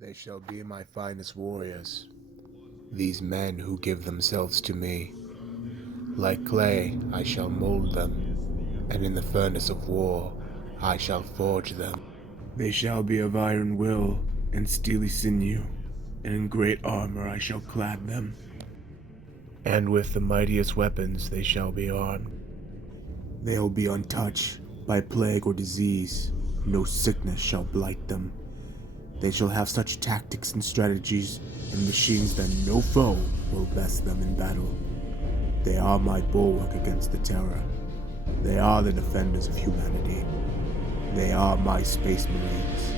They shall be my finest warriors, these men who give themselves to me. Like clay I shall mold them, and in the furnace of war I shall forge them. They shall be of iron will and steely sinew, and in great armor I shall clad them. And with the mightiest weapons they shall be armed. They will be untouched by plague or disease. No sickness shall blight them. They shall have such tactics and strategies and machines that no foe will best them in battle. They are my bulwark against the terror. They are the defenders of humanity. They are my space marines,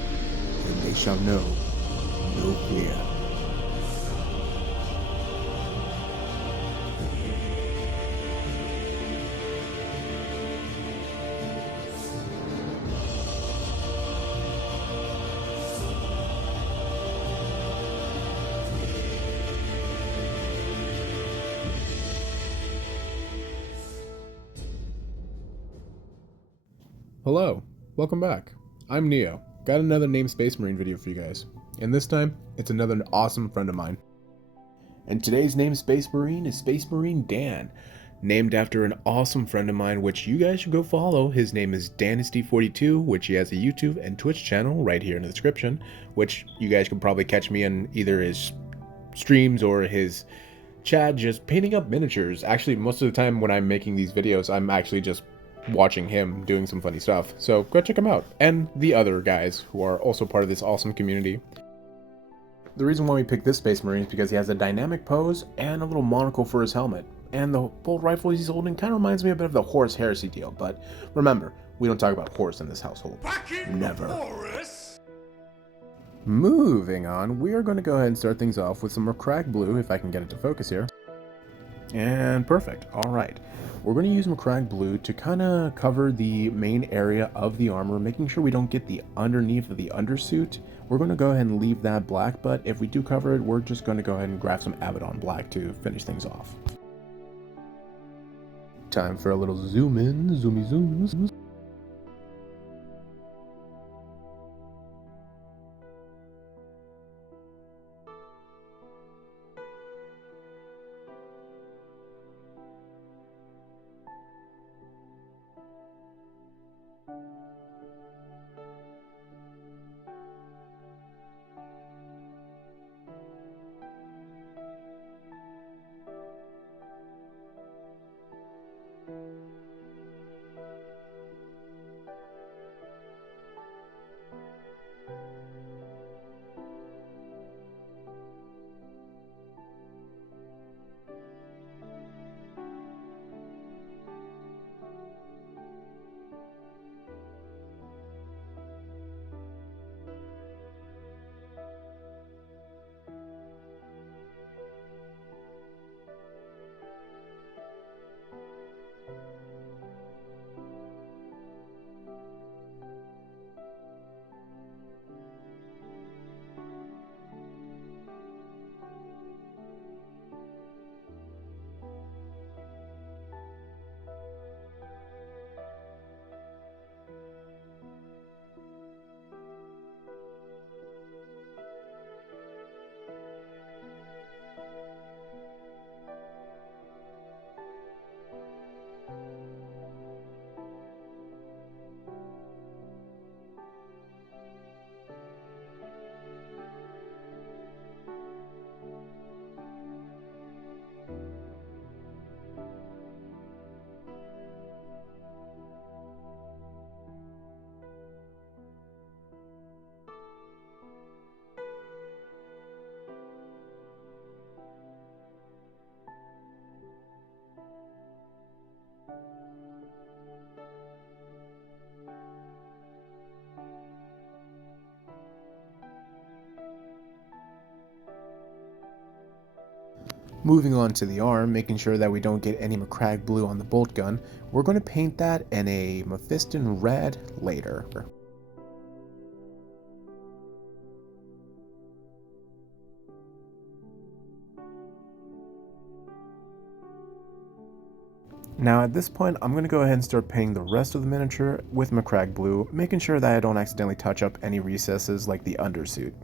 and they shall know no fear. Hello, welcome back. I'm Neo. Got another named Space Marine video for you guys. And this time, it's another awesome friend of mine. And today's named Space Marine is Space Marine Dan, named after an awesome friend of mine, which you guys should go follow. His name is Dynasty42, which he has a YouTube and Twitch channel right here in the description, which you guys can probably catch me in either his streams or his chat just painting up miniatures. Actually, most of the time when I'm making these videos, I'm actually just watching him doing some funny stuff. So go check him out. And the other guys who are also part of this awesome community. The reason why we picked this Space Marine is because he has a dynamic pose and a little monocle for his helmet. And the bolt rifle he's holding kind of reminds me a bit of the Horus Heresy deal. But remember, we don't talk about Horus in this household. Never. Horus. Moving on, we are going to go ahead and start things off with some Macragge Blue, if I can get it to focus here. And perfect. Alright. We're going to use Macragge Blue to kind of cover the main area of the armor, making sure we don't get the underneath of the undersuit. We're going to go ahead and leave that black, but if we do cover it, we're just going to go ahead and grab some Abaddon Black to finish things off. Time for a little zoom in, zoomy zooms. Moving on to the arm, making sure that we don't get any Macragge Blue on the bolt gun, we're going to paint that in a Mephiston Red later. Now at this point, I'm going to go ahead and start painting the rest of the miniature with Macragge Blue, making sure that I don't accidentally touch up any recesses like the undersuit.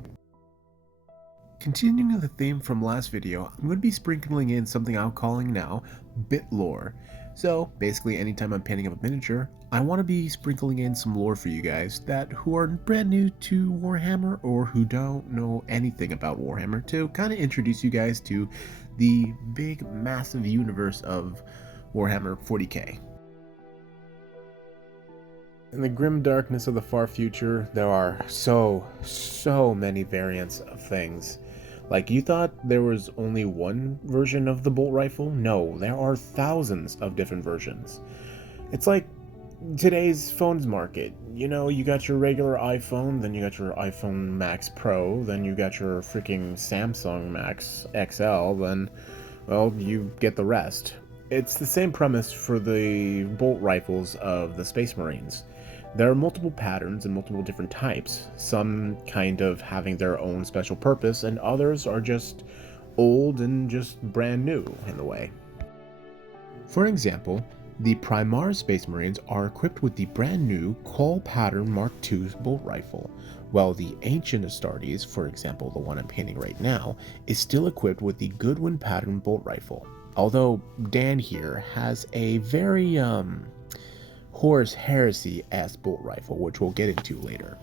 Continuing the theme from last video, I'm going to be sprinkling in something I'm calling now bit lore. So basically anytime I'm painting up a miniature, I want to be sprinkling in some lore for you guys that who are brand new to Warhammer or who don't know anything about Warhammer to kind of introduce you guys to the big massive universe of Warhammer 40k. In the grim darkness of the far future, there are so many variants of things. Like, you thought there was only one version of the bolt rifle? No, there are thousands of different versions. It's like today's phones market. You know, you got your regular iPhone, then you got your iPhone Max Pro, then you got your freaking Samsung Max XL, then, well, you get the rest. It's the same premise for the bolt rifles of the Space Marines. There are multiple patterns and multiple different types, some kind of having their own special purpose, and others are just old and just brand new in a way. For example, the Primar Space Marines are equipped with the brand new Qual Pattern Mark II bolt rifle, while the Ancient Astartes, for example the one I'm painting right now, is still equipped with the Goodwin Pattern bolt rifle. Although Dan here has a very Horus Heresy-esque bolt rifle, which we'll get into later.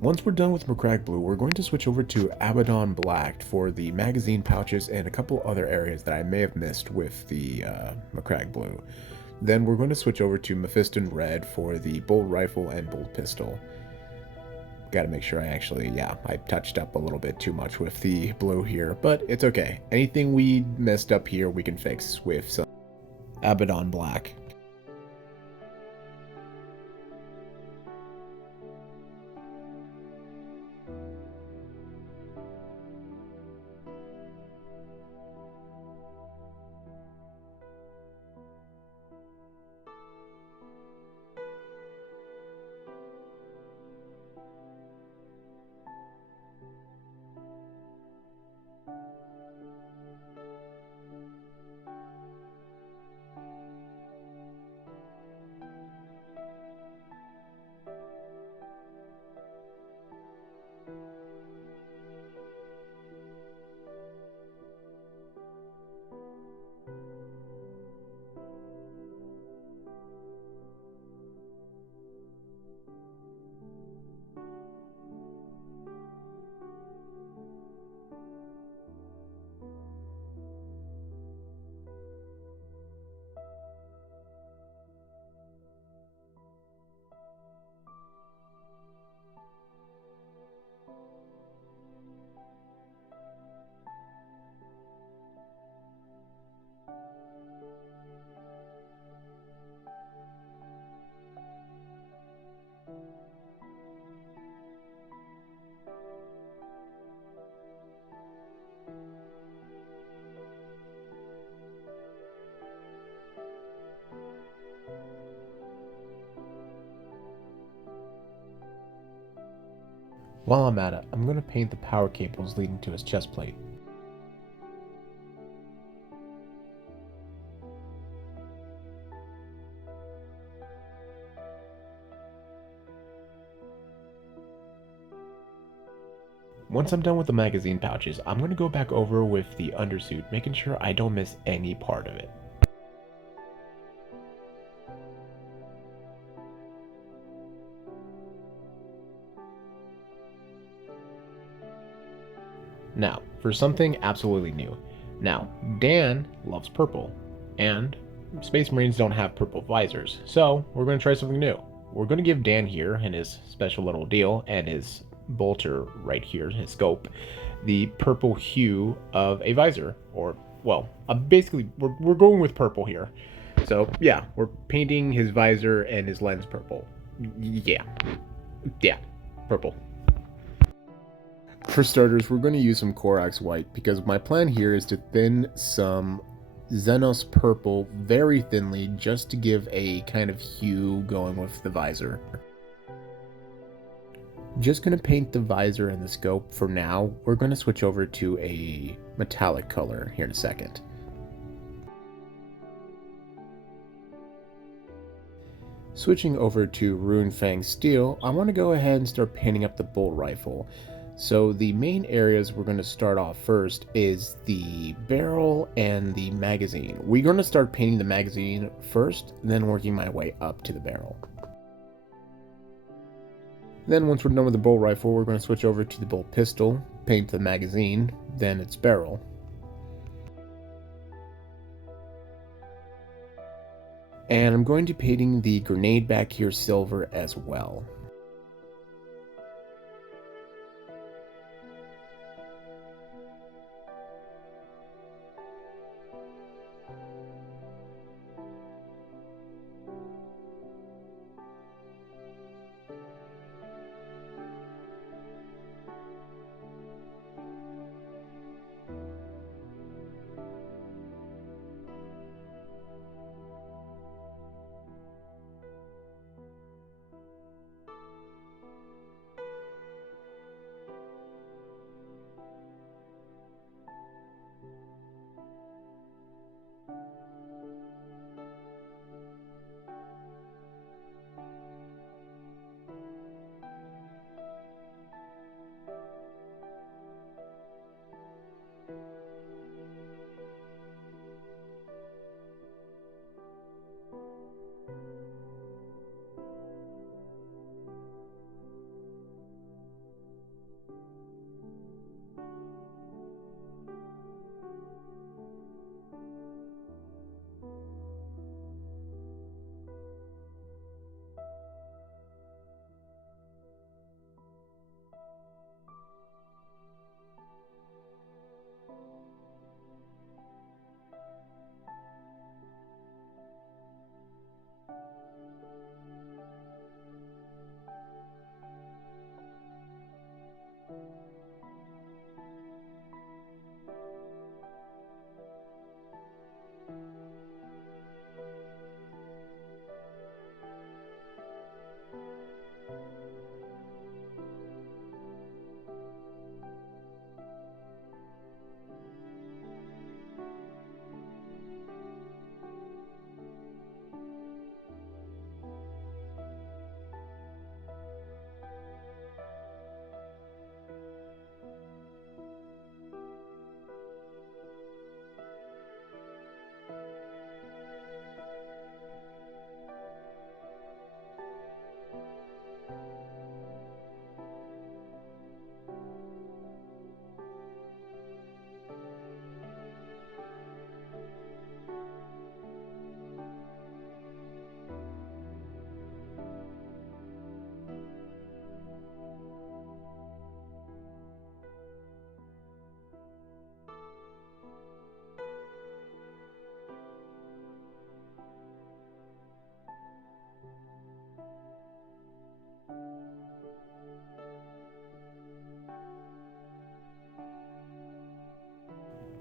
Once we're done with Macragge Blue, we're going to switch over to Abaddon Black for the magazine pouches and a couple other areas that I may have missed with the Macragge Blue. Then we're going to switch over to Mephiston Red for the bolt rifle and bolt pistol. Got to make sure I touched up a little bit too much with the blue here, but it's okay. Anything we messed up here, we can fix with some Abaddon Black. While I'm at it, I'm going to paint the power cables leading to his chest plate. Once I'm done with the magazine pouches, I'm going to go back over with the undersuit, making sure I don't miss any part of it. Now, for something absolutely new. Now, Dan loves purple, and Space Marines don't have purple visors, so we're going to try something new. We're going to give Dan here and his special little deal and his bolter right here, his scope, the purple hue of a visor, or, well, basically, we're going with purple here. So, yeah, we're painting his visor and his lens purple. Yeah. Yeah. Purple. For starters, we're going to use some Corax white because my plan here is to thin some Xenos purple very thinly just to give a kind of hue going with the visor. Just going to paint the visor and the scope for now. We're going to switch over to a metallic color here in a second. Switching over to Rune Fang Steel, I want to go ahead and start painting up the bolt rifle. So the main areas we're going to start off first is the barrel and the magazine. We're going to start painting the magazine first, then working my way up to the barrel. Then once we're done with the bolt rifle, we're going to switch over to the bolt pistol, paint the magazine, then its barrel. And I'm going to be painting the grenade back here silver as well.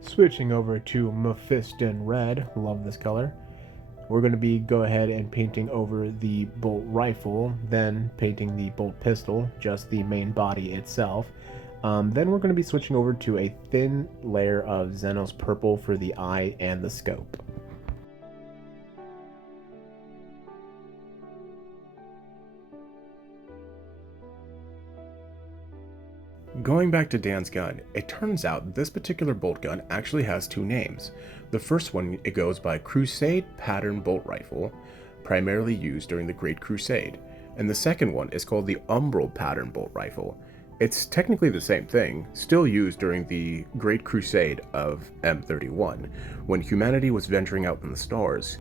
Switching over to Mephiston Red, love this color. We're going to go ahead and painting over the bolt rifle, then painting the bolt pistol, just the main body itself. Then we're going to be switching over to a thin layer of Xenos purple for the eye and the scope. Going back to Dan's gun, it turns out this particular bolt gun actually has two names. The first one, it goes by Crusade Pattern Bolt Rifle, primarily used during the Great Crusade, and the second one is called the Umbral Pattern Bolt Rifle. It's technically the same thing, still used during the Great Crusade of M31, when humanity was venturing out in the stars.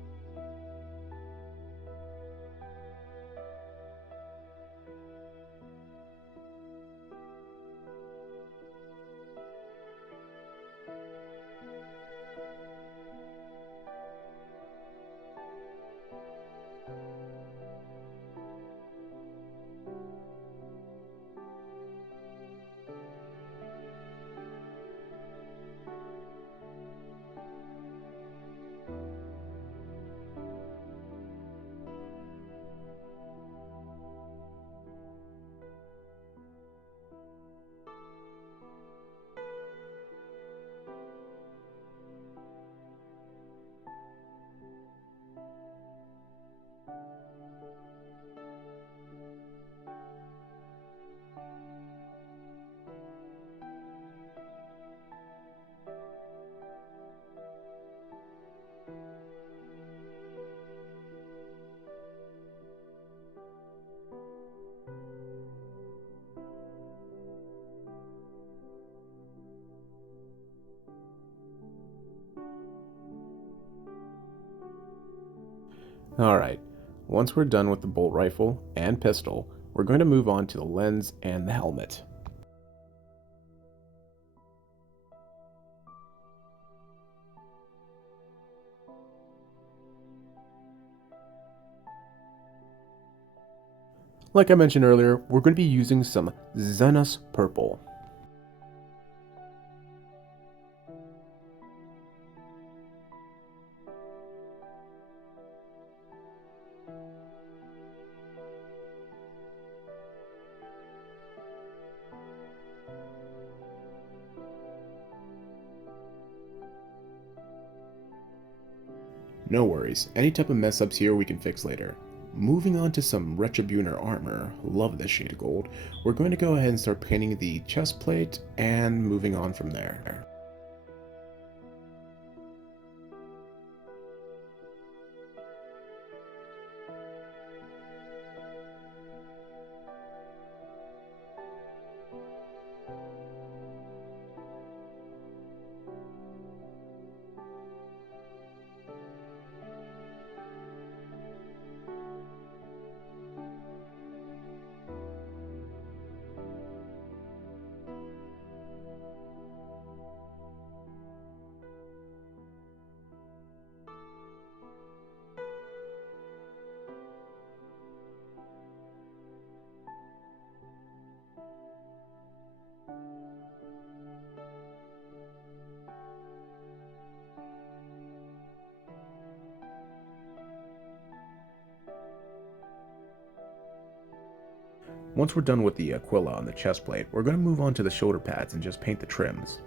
Alright, once we're done with the bolt rifle and pistol, we're going to move on to the lens and the helmet. Like I mentioned earlier, we're going to be using some Xenos Purple. No worries, any type of mess ups here we can fix later. Moving on to some Retributor armor, love this shade of gold, we're going to go ahead and start painting the chest plate and moving on from there. Once we're done with the Aquila on the chest plate, we're going to move on to the shoulder pads and just paint the trims.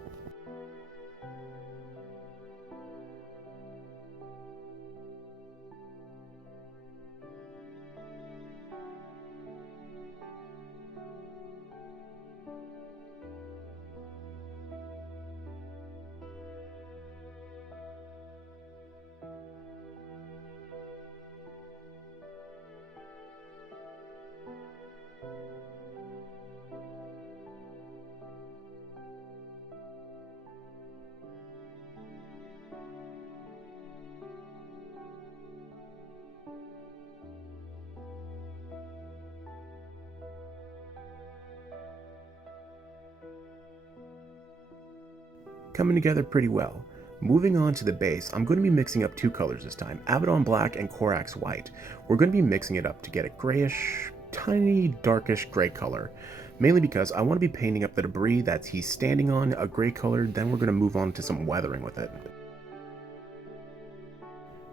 Coming together pretty well. Moving on to the base, I'm going to be mixing up two colors this time, Abaddon Black and Corax White. We're going to be mixing it up to get a grayish, tiny, darkish gray color. Mainly because I want to be painting up the debris that he's standing on a gray color, then we're going to move on to some weathering with it.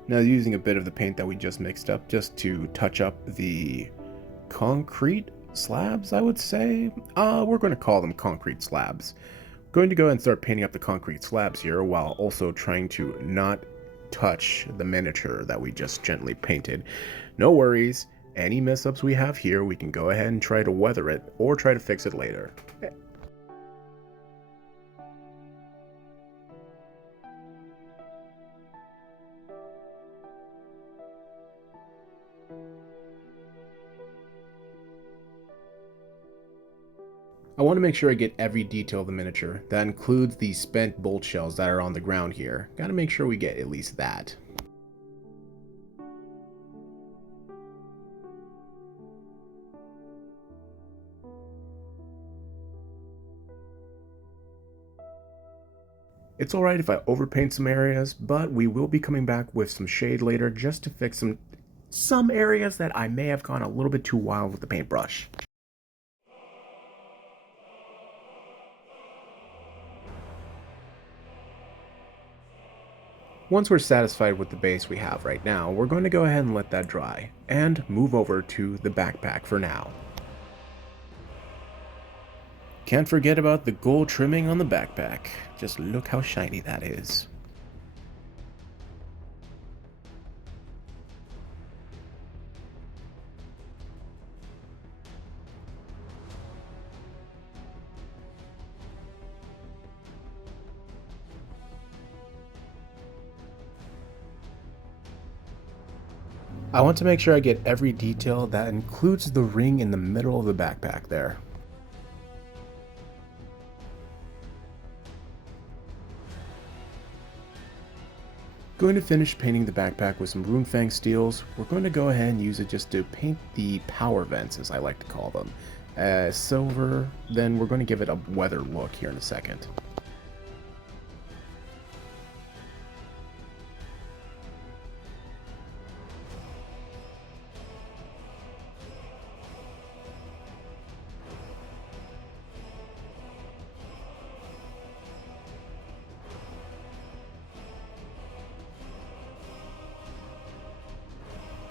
Now using a bit of the paint that we just mixed up just to touch up the concrete slabs, I would say. We're going to call them concrete slabs. Going to go ahead and start painting up the concrete slabs here while also trying to not touch the miniature that we just gently painted. No worries, any mess-ups we have here we can go ahead and try to weather it or try to fix it later. I want to make sure I get every detail of the miniature. That includes the spent bolt shells that are on the ground here. Gotta make sure we get at least that. It's alright if I overpaint some areas, but we will be coming back with some shade later just to fix some areas that I may have gone a little bit too wild with the paintbrush. Once we're satisfied with the base we have right now, we're going to go ahead and let that dry, and move over to the backpack for now. Can't forget about the gold trimming on the backpack. Just look how shiny that is. I want to make sure I get every detail that includes the ring in the middle of the backpack there. Going to finish painting the backpack with some Runefang steels. We're going to go ahead and use it just to paint the power vents, as I like to call them, as silver. Then we're going to give it a weather look here in a second.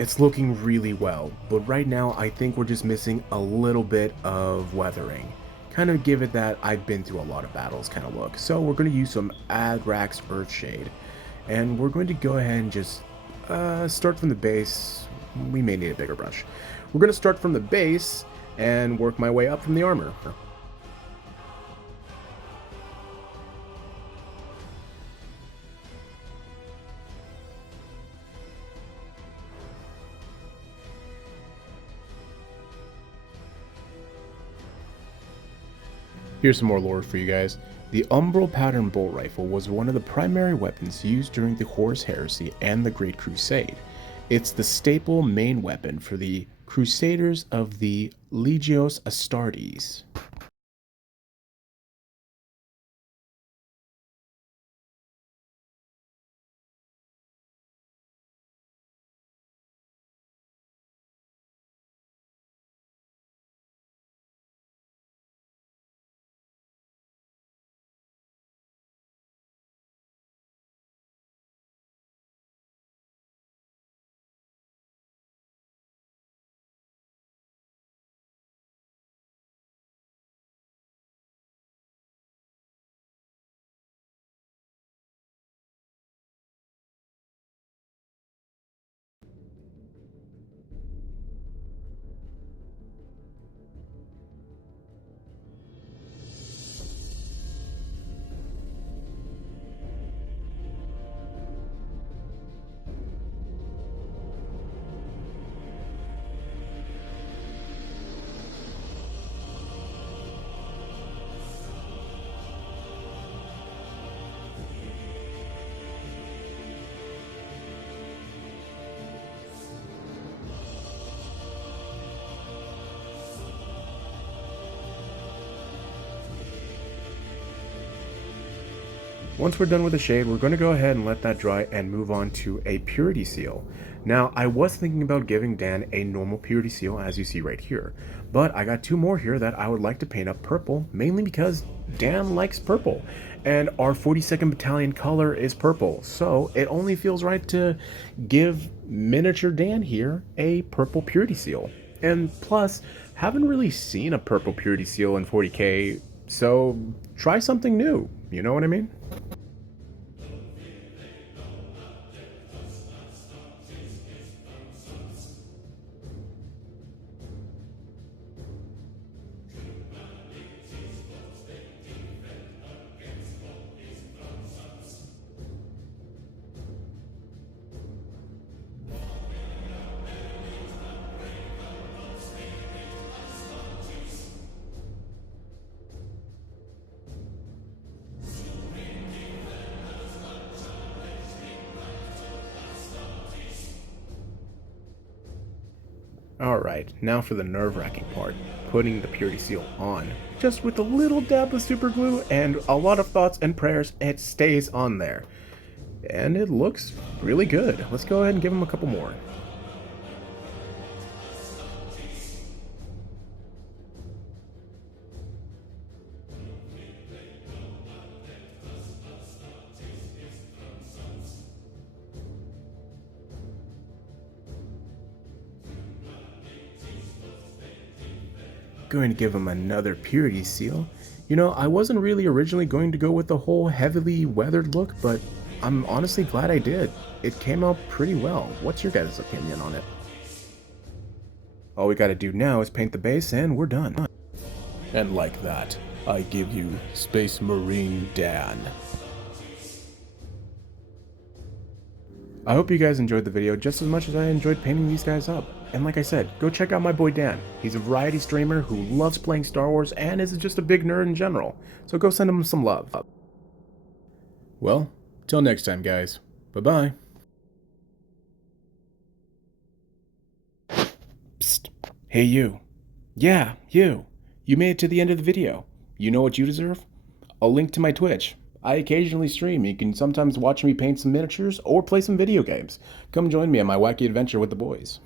It's looking really well, but right now I think we're just missing a little bit of weathering. Kind of give it that I've been through a lot of battles kind of look. So we're going to use some Agrax Earthshade, and we're going to go ahead and just start from the base. We may need a bigger brush. We're going to start from the base and work my way up from the armor. Here's some more lore for you guys. The Umbral Pattern Bolt Rifle was one of the primary weapons used during the Horus Heresy and the Great Crusade. It's the staple main weapon for the Crusaders of the Legios Astartes. Once we're done with the shade, we're going to go ahead and let that dry and move on to a purity seal. Now, I was thinking about giving Dan a normal purity seal, as you see right here, but I got two more here that I would like to paint up purple, mainly because Dan likes purple, and our 42nd Battalion color is purple, so it only feels right to give miniature Dan here a purple purity seal. And plus, haven't really seen a purple purity seal in 40k, so try something new, you know what I mean? Alright, now for the nerve-wracking part, putting the purity seal on. Just with a little dab of super glue and a lot of thoughts and prayers, it stays on there. And it looks really good. Let's go ahead and give him a couple more. Going to give him another purity seal. You know, I wasn't really originally going to go with the whole heavily weathered look, but I'm honestly glad I did. It came out pretty well. What's your guys' opinion on it? All we gotta do now is paint the base and we're done. And like that, I give you Space Marine Dan. I hope you guys enjoyed the video just as much as I enjoyed painting these guys up. And like I said, go check out my boy Dan. He's a variety streamer who loves playing Star Wars and is just a big nerd in general. So go send him some love. Well, till next time guys. Bye. Bye-bye. Psst. Hey, you. Yeah, you. You made it to the end of the video. You know what you deserve? A link to my Twitch. I occasionally stream. You can sometimes watch me paint some miniatures or play some video games. Come join me on my wacky adventure with the boys.